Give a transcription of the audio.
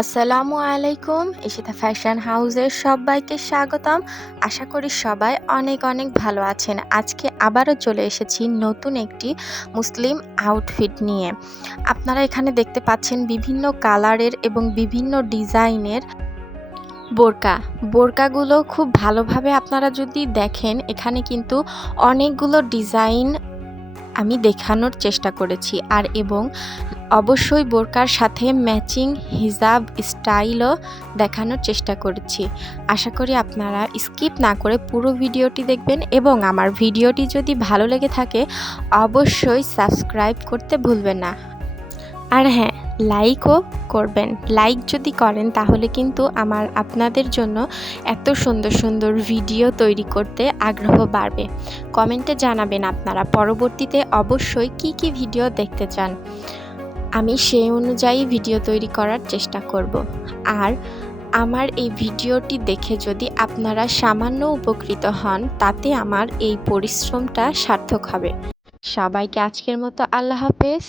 আসসালামু আলাইকুম। ইশিতা ফ্যাশন হাউসের সবাইকে স্বাগতম। আশা করি সবাই অনেক অনেক ভালো আছেন। আজকে আবারও চলে এসেছি নতুন একটি মুসলিম আউটফিট নিয়ে। আপনারা এখানে দেখতে পাচ্ছেন বিভিন্ন কালারের এবং বিভিন্ন ডিজাইনের বোরকাগুলো খুব ভালোভাবে আপনারা যদি দেখেন, এখানে কিন্তু অনেকগুলো ডিজাইন আমি দেখানোর চেষ্টা করেছি এবং অবশ্যই বোরকার সাথে ম্যাচিং হিজাব স্টাইলও দেখানোর চেষ্টা করেছি। আশা করি আপনারা স্কিপ না করে পুরো ভিডিওটি দেখবেন এবং আমার ভিডিওটি যদি ভালো লেগে থাকে অবশ্যই সাবস্ক্রাইব করতে ভুলবেন না। আর হ্যাঁ, লাইকও করবেন। লাইক যদি করেন তাহলে কিন্তু আমার আপনাদের জন্য এত সুন্দর সুন্দর ভিডিও তৈরি করতে আগ্রহ বাড়বে। কমেন্টে জানাবেন আপনারা পরবর্তীতে অবশ্যই কি কি ভিডিও দেখতে চান, আমি সেই অনুযায়ী ভিডিও তৈরি করার চেষ্টা করব। আর আমার এই ভিডিওটি দেখে যদি আপনারা সামান্য উপকৃত হন, তাতে আমার এই পরিশ্রমটা সার্থক হবে। সবাইকে আজকের মতো আল্লাহ হাফেজ।